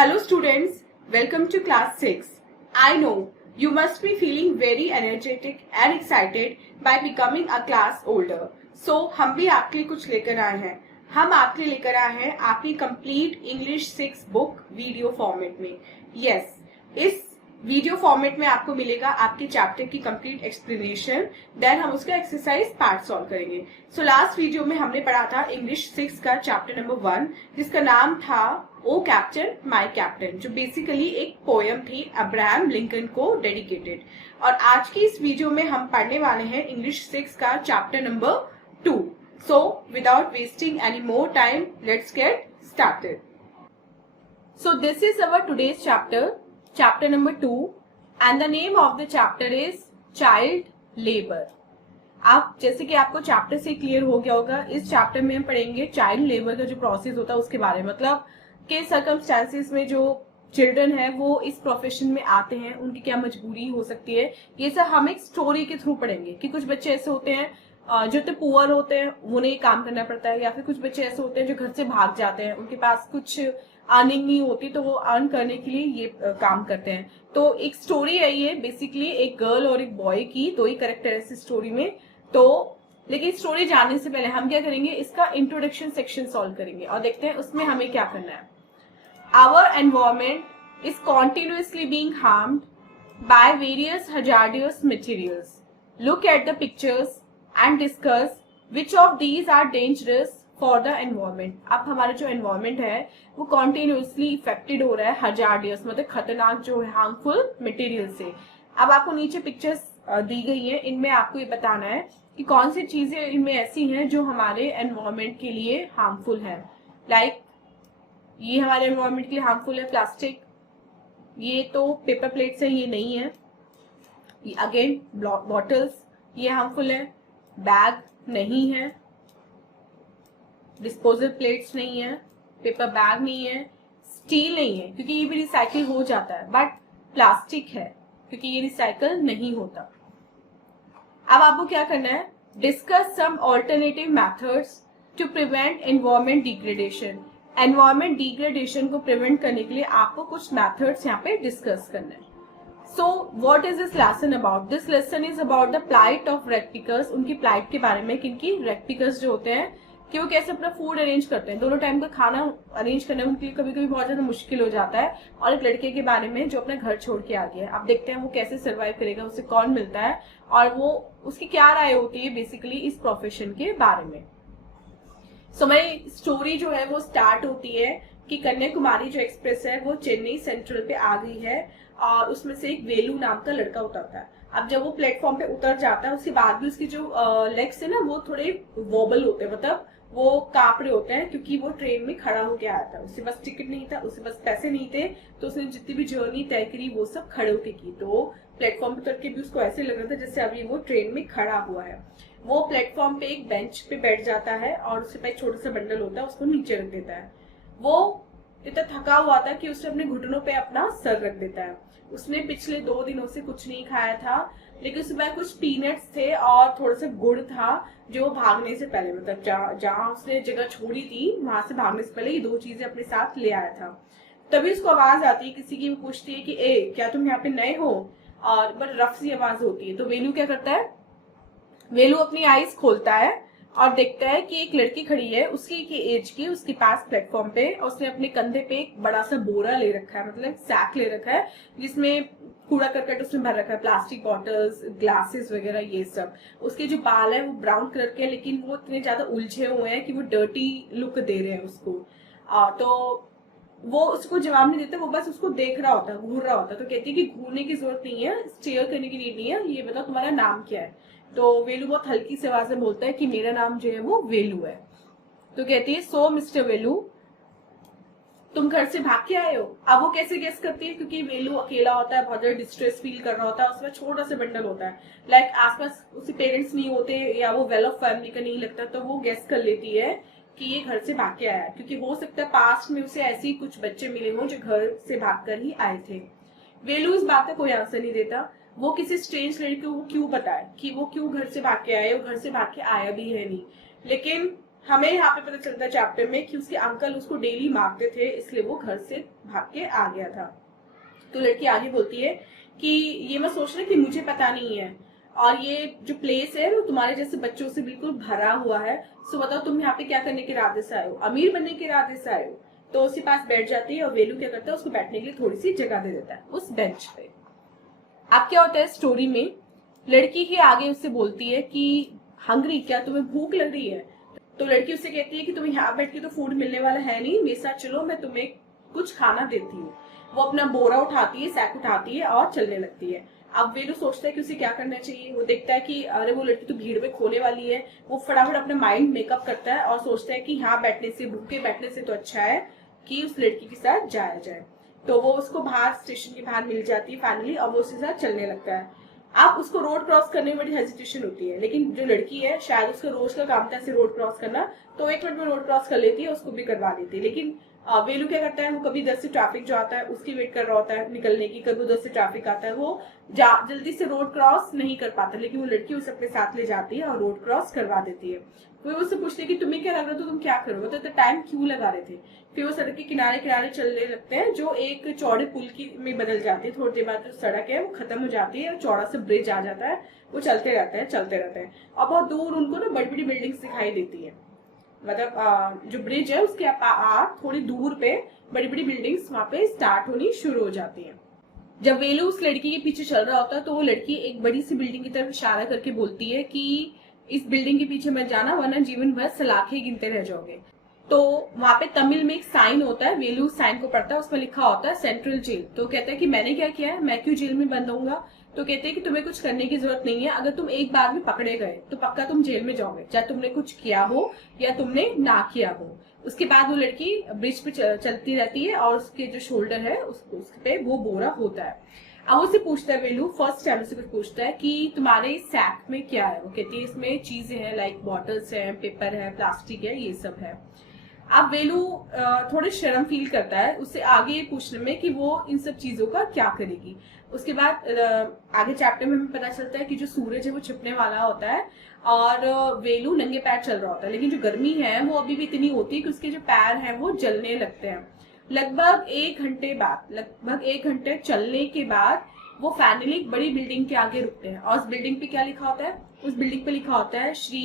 Hello students, welcome to class 6. I know you must be feeling very energetic and excited by becoming a class older. So हम भी आपके लिए कुछ लेकर आए हैं. हम आपके लिए लेकर आए हैं आपकी complete English 6 book video format में. यस, इस वीडियो फॉर्मेट में आपको मिलेगा आपके चैप्टर की कंप्लीट एक्सप्लेनेशन. देन हम उसका एक्सरसाइज पार्ट सॉल्व करेंगे. सो लास्ट वीडियो में हमने पढ़ा था इंग्लिश 6 का चैप्टर नंबर 1 जिसका नाम था ओ कैप्टन माय कैप्टन, जो बेसिकली एक पोयम थी अब्राहम लिंकन को डेडिकेटेड. और आज की इस वीडियो में हम पढ़ने वाले हैं इंग्लिश 6 का chapter number 2. So without wasting any more time, let's get started. So this is our today's chapter, chapter number 2, and the name of the chapter is child labor. आप जैसे कि आपको चैप्टर से क्लियर हो गया होगा, इस चैप्टर में हम पढ़ेंगे चाइल्ड लेबर का जो प्रोसेस होता है उसके बारे में. मतलब के सर्कमस्टांसेस में जो चिल्ड्रन है वो इस प्रोफेशन में आते हैं, उनकी क्या मजबूरी हो सकती है, ये सब हम एक स्टोरी के थ्रू पढ़ेंगे. कि कुछ बच्चे ऐसे होते हैं जो तो पुअर होते हैं, उन्हें काम करना पड़ता है, या फिर कुछ बच्चे ऐसे होते हैं जो घर से भाग जाते हैं, उनके पास कुछ अर्निंग नहीं होती तो वो अर्न करने के लिए ये काम करते हैं. तो एक स्टोरी है ये, बेसिकली एक गर्ल और एक बॉय की, दो ही कैरेक्टर है इस स्टोरी में. तो लेकिन स्टोरी जानने से पहले हम क्या करेंगे, इसका इंट्रोडक्शन सेक्शन सॉल्व करेंगे और देखते हैं उसमें हमें क्या करना है. Our environment is continuously being harmed by various hazardous materials. Look at the pictures and discuss which of these are dangerous for the environment. अब हमारा जो एनवायरमेंट है वो कॉन्टिन्यूसली इफेक्टेड हो रहा है हजार्डियस मतलब खतरनाक जो है हार्मफुल मटेरियल से. अब आपको नीचे पिक्चर्स दी गई हैं, इनमें आपको ये बताना है कि कौन सी चीजें इनमें ऐसी हैं जो हमारे एनवायरमेंट के लिए हार्मफुल है. लाइक ये हमारे एनवायरमेंट के लिए हार्मफुल है प्लास्टिक, ये तो पेपर प्लेट्स है, ये नहीं है. ये अगेन बॉटल्स, ये हार्मफुल है. बैग नहीं है, डिस्पोजल प्लेट्स नहीं है, पेपर बैग नहीं है, स्टील नहीं है क्योंकि ये भी रिसाइकिल हो जाता है, बट प्लास्टिक है क्योंकि ये रिसाइकिल नहीं होता. अब आपको क्या करना है, discuss some alternative methods to prevent environment degradation. Environment degradation को प्रिवेंट करने के लिए आपको कुछ मेथड्स यहाँ पे डिस्कस करना है. So what is this lesson about? This lesson is about the plight of rag pickers. उनकी प्लाइट के बारे में, किनकी? रेड पिकर्स जो होते हैं कि वो कैसे अपना फूड अरेंज करते हैं. दोनों टाइम का खाना अरेंज करना उनके लिए कभी कभी बहुत ज्यादा मुश्किल हो जाता है. और एक लड़के के बारे में जो अपना घर छोड़ के आ गया है. अब देखते हैं वो कैसे सर्वाइव करेगा, उसे कौन मिलता है और वो उसकी क्या राय होती है बेसिकली इस प्रोफेशन के बारे में. सो मेरी स्टोरी जो है वो स्टार्ट होती है कि कन्याकुमारी जो एक्सप्रेस है वो चेन्नई सेंट्रल पे आ गई है और उसमें से एक वेलू नाम का लड़का उतरता है. अब जब वो प्लेटफॉर्म पे उतर जाता है उसके बाद भी उसके जो लेग्स है ना वो थोड़े वॉबल होते हैं, मतलब वो कांप रहे होते हैं क्योंकि वो ट्रेन में खड़ा होके आया था. उसके पास टिकट नहीं था, उसके पास पैसे नहीं थे, तो उसने जितनी भी जर्नी तय करी वो सब खड़े होके की. तो प्लेटफॉर्म पे उतर के भी उसको ऐसे लग रहा था जैसे अभी वो ट्रेन में खड़ा हुआ है. वो प्लेटफॉर्म पे एक बेंच पे बैठ जाता है और उसके पास एक छोटा सा बंडल होता है, उसको नीचे रख देता है. वो इतना थका हुआ था कि उसने अपने घुटनों पे अपना सर रख देता है. उसने पिछले 2 दिनों से कुछ नहीं खाया था, लेकिन सुबह कुछ पीनट्स थे और थोड़ा सा गुड़ था जो भागने से पहले, मतलब जहाँ उसने जगह छोड़ी थी वहां से भागने से पहले ये 2 चीजें अपने साथ ले आया था. तभी उसको आवाज आती है किसी की, वो पूछती है कि ए क्या तुम यहाँ पे नए हो, और बट रफ सी आवाज होती है. तो वेलू क्या करता है, वेलू अपनी आईज खोलता है और देखता है कि एक लड़की खड़ी है उसकी की एज की, उसके पास प्लेटफॉर्म पे. और उसने अपने कंधे पे एक बड़ा सा बोरा ले रखा है, मतलब सैक ले रखा है जिसमें कूड़ा करकट उसमें भर रखा है, प्लास्टिक बॉटल्स, ग्लासेस वगैरह ये सब. उसके जो बाल है वो ब्राउन कलर के हैं, लेकिन वो इतने ज्यादा उलझे हुए हैं कि वो डर्टी लुक दे रहे हैं उसको. तो वो उसको जवाब नहीं देता, वो बस उसको देख रहा होता है, घूर रहा होता है. तो कहती है कि घूरने की जरूरत नहीं है, स्टेयर करने की नीड नहीं है, ये बताओ तुम्हारा नाम क्या है. तो वेलू बहुत हल्की से आवाज में बोलता है कि मेरा नाम जो है वो वेलू है. तो कहती है सो मिस्टर वेलू तुम घर से भाग के आए हो. अब वो कैसे गेस करती है, क्योंकि वेलू अकेला होता है, बहुत ज्यादा डिस्ट्रेस फील कर रहा होता है, उसमें छोटा सा बंडल होता है, लाइक आसपास उसके पेरेंट्स नहीं होते या वो वेल ऑफ फैमिली का नहीं लगता. तो वो गेस कर लेती है कि ये घर से भाग के आया है, क्योंकि हो सकता है पास्ट में उसे ऐसे कुछ बच्चे मिले हों जो घर से भागकर ही आए थे. वेलू इस बात का कोई आंसर नहीं देता. वो किसी स्ट्रेंज लड़की को क्यों बताए कि वो क्यों घर से भाग के आए, वो घर से भाग के आया भी है नहीं. लेकिन हमें यहाँ पे पता चलता है चैप्टर में कि उसके अंकल उसको डेली मारते थे, इसलिए वो घर से भाग के आ गया था। तो लड़की आगे बोलती है कि ये मत सोच रहे कि मुझे पता नहीं है, और ये जो प्लेस है वो तुम्हारे जैसे बच्चों से बिल्कुल भरा हुआ है। सो बताओ तुम यहाँ पे क्या करने के इरादे से आए हो, अमीर बनने के इरादे से आए हो? तो उसके पास बैठ जाती है और वेलू क्या करता है, उसको बैठने के लिए थोड़ी सी जगह दे देता है उस बेंच पे। अब क्या होता है स्टोरी में, लड़की ही आगे उससे बोलती है कि हंग्री, क्या तुम्हें भूख लग रही है? तो लड़की उससे कहती है कि तुम्हें यहाँ बैठ के तो फूड मिलने वाला है नहीं, मेरे साथ चलो, मैं तुम्हें कुछ खाना देती हूँ। वो अपना बोरा उठाती है, सैक उठाती है और चलने लगती है। अब वेलू सोचता है कि उसे क्या करना चाहिए। वो देखता है कि अरे वो लड़की तो भीड़ में खोने वाली है। वो फटाफट अपना माइंड मेकअप करता है और सोचता है कि यहाँ बैठने से, भूखे बैठने से तो अच्छा है कि उस लड़की के साथ जाया जाए। तो वो उसको बाहर, स्टेशन के बाहर मिल जाती है फाइनली, और वो उसके साथ चलने लगता है। अब उसको रोड क्रॉस करने में बड़ी हेजिटेशन होती है, लेकिन जो लड़की है शायद उसका रोज का काम था ऐसे रोड क्रॉस करना, तो 1 मिनट में रोड क्रॉस कर लेती है, उसको भी करवा देती है। लेकिन वेलू क्या करता है, वो कभी इधर से ट्रैफिक जो आता है उसकी वेट कर रहा होता है निकलने की, कभी उधर से ट्रैफिक आता है, वो जल्दी से रोड क्रॉस नहीं कर पाता, लेकिन वो लड़की उसे अपने साथ ले जाती है और रोड क्रॉस करवा देती है। फिर उससे पूछते कि तुम्हें क्या लग रहा था, तुम क्या करोगे, तो टाइम क्यों लगा रहे थे? फिर वो सड़क के किनारे किनारे चलने लगते हैं, जो एक चौड़े पुल की में बदल जाती है। थोड़ी देर बाद जो सड़क है वो खत्म हो जाती है और चौड़ा सा ब्रिज आ जाता है। वो चलते रहते हैं चलते रहते हैं, और बहुत दूर उनको ना बड़ी बड़ी बिल्डिंग्स दिखाई देती है। मतलब जो ब्रिज है उसके थोड़ी दूर पे बड़ी बड़ी बिल्डिंग्स वहां पे स्टार्ट होनी शुरू हो जाती है। जब वेलू उस लड़की के पीछे चल रहा होता है तो वो लड़की एक बड़ी सी बिल्डिंग की तरफ इशारा करके बोलती है कि इस बिल्डिंग के पीछे मत जाना, वरना जीवन भर सलाखें गिनते रह जाओगे। तो वहां पे तमिल में एक साइन होता है, वेलू साइन को पढ़ता है, उसमें लिखा होता है सेंट्रल जेल। तो कहता है कि मैंने क्या किया है, मैं क्यों जेल में बंद होऊंगा? तो कहते हैं कि तुम्हें कुछ करने की जरूरत नहीं है, अगर तुम एक बार भी पकड़े गए तो पक्का तुम जेल में जाओगे, चाहे तुमने कुछ किया हो या तुमने ना किया हो। उसके बाद वो लड़की ब्रिज पे चलती रहती है और उसके जो शोल्डर है उस पे वो बोरा होता है। अब उससे पूछता है वेलू, फर्स्ट टाइम उससे कुछ पूछता है कि तुम्हारे सैक में क्या है? वो कहती है इसमें चीजें हैं, लाइक बॉटल्स है, पेपर है, प्लास्टिक है, ये सब है। अब वेलू थोड़ी शर्म फील करता है उससे आगे पूछने में कि वो इन सब चीजों का क्या करेगी। उसके बाद आगे चैप्टर में हमें पता चलता है कि जो सूरज है वो छिपने वाला होता है और वेलू नंगे पैर चल रहा होता है, लेकिन जो गर्मी है वो अभी भी इतनी होती है कि उसके जो पैर हैं वो जलने लगते हैं। लगभग 1 घंटे चलने के बाद वो फाइनली एक बड़ी बिल्डिंग के आगे रुकते हैं, और उस बिल्डिंग पे क्या लिखा होता है? उस बिल्डिंग पे लिखा होता है श्री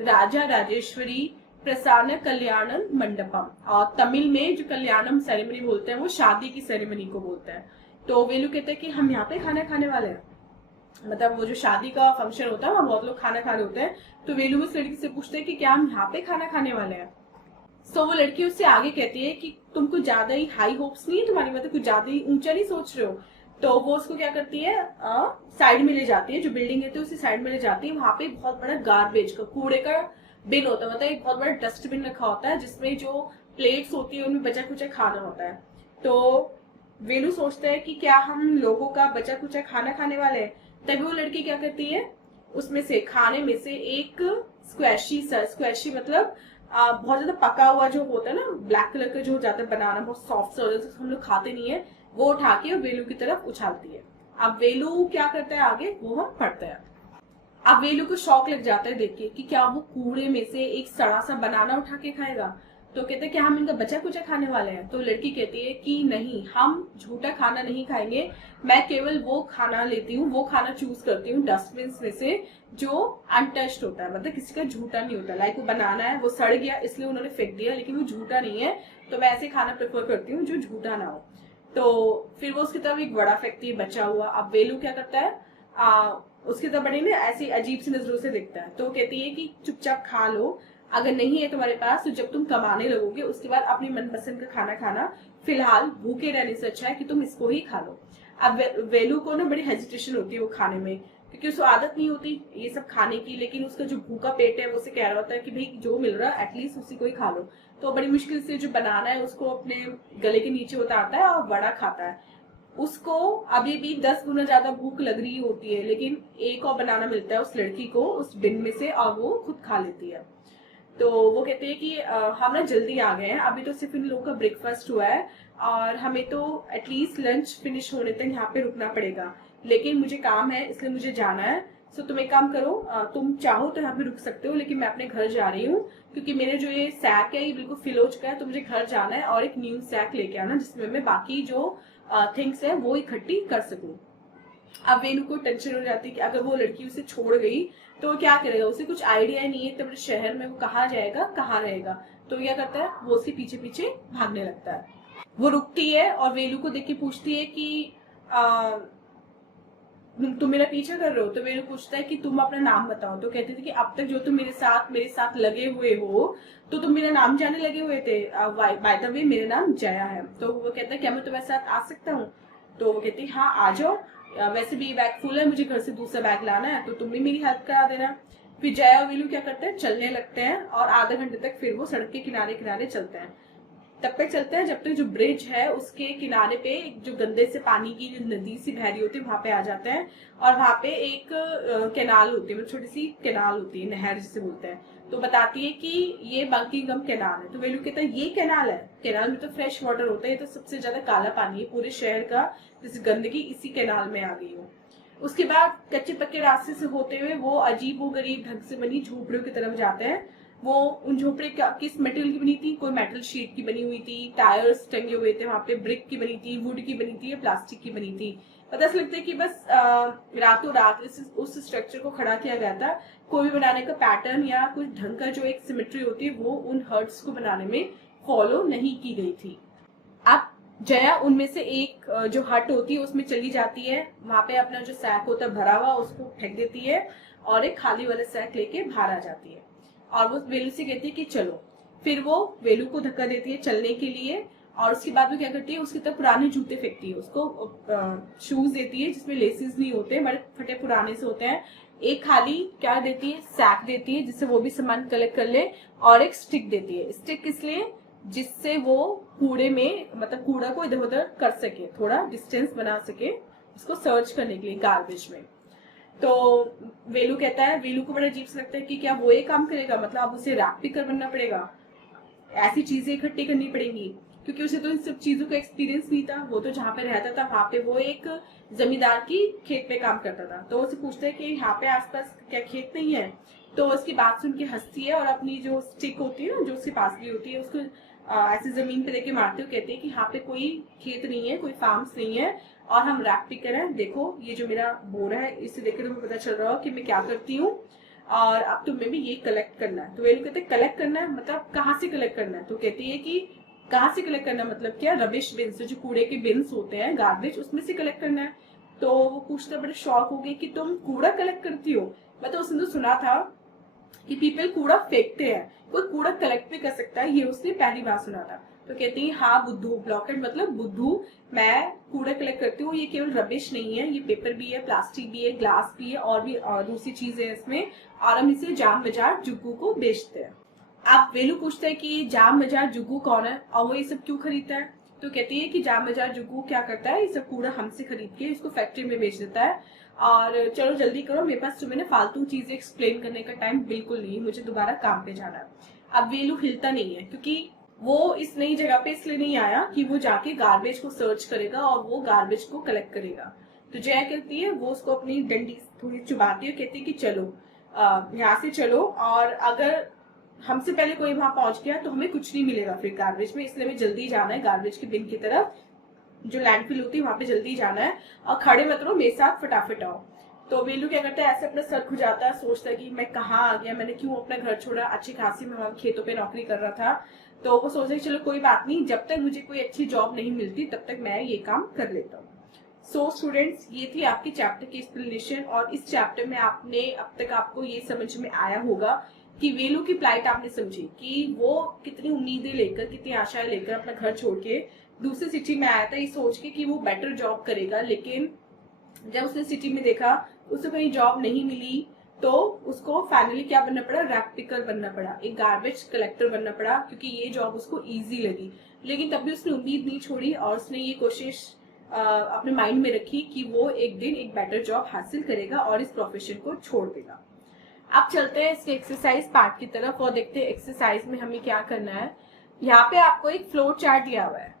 राजा राजेश्वरी प्रसन्न कल्याणम मंडपम, और तमिल में जो कल्याणम सेरेमनी बोलते हैं वो शादी की सेरेमनी को बोलते हैं। तो वेलू कहते हैं कि हम यहाँ पे खाना खाने वाले हैं, मतलब वो जो शादी का फंक्शन होता है वहाँ बहुत लोग खाना खा रहे होते हैं। तो वेलू उस लड़की से पूछते हैं कि क्या हम यहाँ पे खाना खाने वाले हैं? सो वो लड़की उससे आगे कहती है कि तुम कुछ ज्यादा ही हाई होप्स नहीं है तुम्हारी, मतलब कुछ ज्यादा ही ऊंचा नहीं सोच रहे हो? तो वो उसको क्या करती है, साइड में ले जाती है, जो बिल्डिंग है तो उसी साइड में ले जाती है। वहां पे बहुत बड़ा गार्बेज का, कूड़े का बिन होता है, मतलब एक बहुत बड़ा डस्टबिन रखा होता है जिसमें जो प्लेट्स होती है उनमें बचा कुचा खाना होता है। तो वेलू सोचता है कि क्या हम लोगों का बचा कुचा खाना खाने वाले हैं? तभी वो लड़की क्या करती है, उसमें से खाने में से एक स्क्वैशी मतलब बहुत ज्यादा पका हुआ जो होता है ना, ब्लैक कलर का जो हो जाता है बनाना, बहुत सॉफ्ट सा हम लोग खाते नहीं है, वो उठा के वेलू की तरफ उछालती है। अब वेलू क्या करता है आगे वो हम पढ़ते हैं। अब वेलू को शौक लग जाता है देख के कि क्या वो कूड़े में से एक सड़ा सा बनाना उठा के खाएगा। तो कहते हैं कि हम इनका बचा कुचा खाने वाले हैं। तो लड़की कहती है कि नहीं, हम झूठा खाना नहीं खाएंगे, मैं केवल वो खाना लेती हूँ, वो खाना चूज करती हूँ डस्टबिन में से जो अनटच्ड होता है, मतलब किसी का झूठा नहीं होता। लाइक वो बनाना है, वो सड़ गया इसलिए उन्होंने फेंक दिया, लेकिन वो झूठा नहीं है, तो मैं ऐसे खाना प्रेफर करती हूँ जो झूठा ना हो। तो फिर वो उसकी तरफ एक बड़ा फेंकती है बचा हुआ। अब वेलू क्या करता है, उसकी तरफ बड़ी ना ऐसी अजीब सी नजरों से दिखता है। तो कहती है कि चुपचाप खा लो, अगर नहीं है तुम्हारे पास तो जब तुम कमाने लगोगे उसके बाद अपनी मनपसंद का खाना खाना, फिलहाल भूखे रहने से अच्छा है कि तुम इसको ही खा लो। अब वेलू को ना बड़ी हेजिटेशन होती है वो खाने में, क्योंकि उसको आदत नहीं होती ये सब खाने की, लेकिन उसका जो भूखा पेट है वो उसे कह रहा होता है कि भाई जो मिल रहा है एटलीस्ट उसी को ही खा लो। तो बड़ी मुश्किल से जो बनाना है उसको अपने गले के नीचे उतारता है और बड़ा खाता है। उसको अभी भी 10 गुना ज्यादा भूख लग रही होती है, लेकिन एक और बनाना मिलता है उस लड़की को उस बिन में से, और वो खुद खा लेती है। तो वो कहते हैं कि हम ना जल्दी आ गए हैं, अभी तो सिर्फ इन लोगों का ब्रेकफास्ट हुआ है और हमें तो एटलीस्ट लंच फिनिश होने तक यहाँ पे रुकना पड़ेगा, लेकिन मुझे काम है इसलिए मुझे जाना है। सो तुम एक काम करो, तुम चाहो तो यहाँ पे रुक सकते हो, लेकिन मैं अपने घर जा रही हूँ क्योंकि मेरे जो ये सैक है ये बिल्कुल फिल हो चुका है, तो मुझे घर जाना है और एक न्यू सैक लेके आना जिसमें मैं बाकी जो थिंग्स है वो इकट्ठी कर सकूं। अब वेनू को टेंशन हो जाती है कि अगर वो लड़की उसे छोड़ गई तो क्या करेगा, उसे कुछ आइडिया नहीं है, तब शहर में वो कहाँ जाएगा, कहाँ रहेगा। तो क्या करता है, वो उसके पीछे पीछे भागने लगता है। वो रुकती है और वेलू को देख के पूछती है कि तुम मेरा पीछा कर रहे हो। तो वेलू पूछता है कि तुम अपना नाम बताओ। तो कहती थी कि अब तक जो तुम मेरे साथ लगे हुए हो तो तुम मेरा नाम जाने लगे हुए थे। बाय द वे मेरा नाम जया है। तो वो कहता है क्या मैं तुम्हारे साथ आ सकता हूँ। तो वो कहती है हाँ आ जाओ, वैसे भी बैग फुल है, मुझे घर से दूसरा बैग लाना है, तो तुम भी मेरी हेल्प करा देना। फिर जया और वेलू क्या करते हैं, चलने लगते हैं और आधे घंटे तक फिर वो सड़क के किनारे किनारे चलते हैं। तब तक चलते हैं जब तक जो ब्रिज है उसके किनारे पे जो गंदे से पानी की जो नदी सी बह रही होती है वहां पे आ जाते हैं। और वहां पे एक कैनाल होती है, मतलब छोटी सी कैनाल होती है, नहर जिसे बोलते हैं। तो बताती है कि ये बंकिंगम कैनाल है। तो वेलू कहता है ये कैनाल है, कैनाल में तो फ्रेश वाटर होता है, ये तो सबसे ज्यादा काला पानी है पूरे शहर का, जैसे गंदगी इसी कैनाल में आ गई हो। उसके बाद कच्चे पक्के रास्ते से होते हुए वो अजीब व गरीब ढंग से बनी झोपड़ियों की तरफ जाते हैं। वो उन झोपड़े किस मटेरियल की बनी थी, कोई मेटल शीट की बनी हुई थी, टायर्स टंगे हुए थे वहां पे, ब्रिक की बनी थी, वुड की बनी थी या प्लास्टिक की बनी थी। पता लगता है कि बस रातों रात उस स्ट्रक्चर को खड़ा किया गया था। कोई भी बनाने का पैटर्न या कुछ ढंग का जो एक सिमेट्री होती है वो उन हर्ट्स को बनाने में फॉलो नहीं की गई थी। अब जया उनमें से एक जो हट होती है उसमें चली जाती है, वहां पे अपना जो सैक होता है भरा हुआ उसको फेंक देती है और एक खाली वाला सैक लेके बाहर आ जाती है। और वो वेलू से कहती है कि चलो। फिर वो वेलू को धक्का देती है चलने के लिए और उसके बाद वो क्या करती है, उसकी तरफ पुराने जूते फेंकती है, उसको शूज देती है जिसमें लेसेस नहीं होते, बड़े फटे पुराने से होते हैं। एक खाली क्या देती है, सैक देती है जिससे वो भी सामान कलेक्ट कर ले, और एक स्टिक देती है। स्टिक किस लिए, जिससे वो कूड़े में मतलब कूड़ा को इधर उधर कर सके, थोड़ा डिस्टेंस बना सके उसको सर्च करने के लिए गार्बेज में। तो वेलू कहता है, वेलू को बड़ा अजीब से लगता है कि क्या वो ये काम करेगा, मतलब अब उसे रैक पिकर बनना पड़ेगा, ऐसी चीजें इकट्ठी करनी पड़ेंगी, क्योंकि उसे तो इन सब चीजों का एक्सपीरियंस नहीं था। वो तो जहाँ पे रहता था वहां पे वो एक जमींदार की खेत पे काम करता था। तो उसे पूछता है कि यहाँ पे आसपास क्या खेत नहीं है। तो उसकी बात सुन के हंसती है और अपनी जो स्टिक होती है ना जो उसके पास भी होती है उसको ऐसे जमीन पे लेके मारते हुए कहते हैं कि यहाँ पे कोई खेत नहीं है, कोई फार्म्स नहीं है और हम रैक पिकर हैं। देखो ये जो मेरा बोरा है इसे देखकर तुम्हें पता चल रहा हो कि मैं क्या करती हूँ और अब तुम्हें भी ये कलेक्ट करना है। तो वेलू कहते हैं कलेक्ट करना है मतलब कहाँ से कलेक्ट करना है। तो कहती है कि कहाँ से कलेक्ट करना मतलब क्या, रबिश बिन से, जो कूड़े के बिन्स होते हैं गार्बेज, उसमें से कलेक्ट करना है। तो वो पूछता बड़े शौक हो गए कि तुम कूड़ा कलेक्ट करती हो। मतलब उसने तो सुना था कि पीपल कूड़ा फेंकते हैं, कोई कूड़ा कलेक्ट भी कर सकता है, ये उसने पहली बार सुना था। तो कहती है हाँ बुद्धू, ब्लॉकेट मतलब बुद्धू, मैं कूड़ा कलेक्ट करती हूँ। ये केवल रबिश नहीं है, ये पेपर भी है, प्लास्टिक भी है, ग्लास भी है और भी दूसरी चीजें है इसमें, और हम इसे जाम बाजार जुग्गू को बेचते हैं। अब वेलू पूछता है कि जाम बाजार जुग्गू कौन है और वो ये सब क्यों खरीदता है। तो कहती है कि जाम बाजार जुग्गू क्या करता है, ये सब कूड़ा हमसे खरीद के इसको फैक्ट्री में बेच देता है। और चलो जल्दी करो, मेरे पास तुम्हें ना फालतू चीजें एक्सप्लेन करने का टाइम बिल्कुल नहीं, मुझे दोबारा काम पे जाना है। अब वेलू हिलता नहीं है क्योंकि वो इस नई जगह पे इसलिए नहीं आया कि वो जाके गार्बेज को सर्च करेगा और वो गार्बेज को कलेक्ट करेगा। तो जया कहती है, वो उसको अपनी डंडी थोड़ी चुबाती है, कहती है कि चलो यहाँ से चलो, और अगर हमसे पहले कोई वहां पहुंच गया तो हमें कुछ नहीं मिलेगा फिर गार्बेज में, इसलिए हमें जल्दी जाना है गार्बेज के बिन की तरफ, जो लैंडफिल होती है वहां पे जल्दी जाना है और खड़े मत रहो, मेरे साथ फटाफट आओ। तो वेलू क्या करता है, ऐसे अपना सर खुजाता है, सोचता है कि मैं कहाँ आ गया, मैंने क्यों अपना घर छोड़ा, अच्छी खासी मैं वहां खेतों पे नौकरी कर रहा था। तो वो सोचता है चलो कोई बात नहीं, जब तक मुझे कोई अच्छी जॉब नहीं मिलती तब तक मैं ये काम कर लेता हूँ। सो स्टूडेंट्स, ये थी आपकी चैप्टर की एक्सप्लेनेशन, और इस चैप्टर में आपने अब तक आपको ये समझ में आया होगा कि वेलू की प्लाइट आपने समझी कि वो कितनी उम्मीदें लेकर, कितनी आशाएं लेकर अपना घर छोड़ के दूसरी सिटी में आया था, ये सोच के कि वो बेटर जॉब करेगा। लेकिन जब उसने सिटी में देखा उसे कहीं जॉब नहीं मिली तो उसको फाइनली क्या बनना पड़ा, रैक पिकर बनना पड़ा, एक गार्बेज कलेक्टर बनना पड़ा, क्योंकि ये जॉब उसको इजी लगी। लेकिन तब भी उसने उम्मीद नहीं छोड़ी और उसने ये कोशिश अपने माइंड में रखी कि वो एक दिन एक बेटर जॉब हासिल करेगा और इस प्रोफेशन को छोड़ देगा। अब चलते हैं इसके एक्सरसाइज पार्ट की तरफ और देखते हैं एक्सरसाइज में हमें क्या करना है। यहाँ पे आपको एक फ्लो चार्ट दिया हुआ है,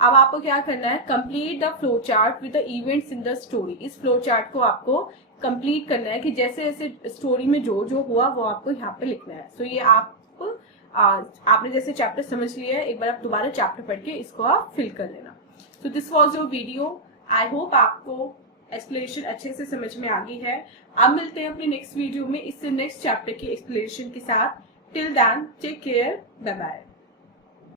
अब आपको क्या करना है, complete the flow chart with the events in the story. इस फ्लो चार्ट को आपको कंप्लीट करना है कि जैसे जैसे स्टोरी में जो जो हुआ वो आपको यहाँ पे लिखना है। सो ये आपने जैसे चैप्टर समझ लिया है, एक बार आप दोबारा चैप्टर पढ़ के इसको आप फिल कर लेना। So this was your video. I hope आपको एक्सप्लेनेशन अच्छे से समझ में आ गई है। अब मिलते हैं अपने नेक्स्ट वीडियो में इससे नेक्स्ट चैप्टर की एक्सप्लेनेशन के साथ। Till then take care, bye bye.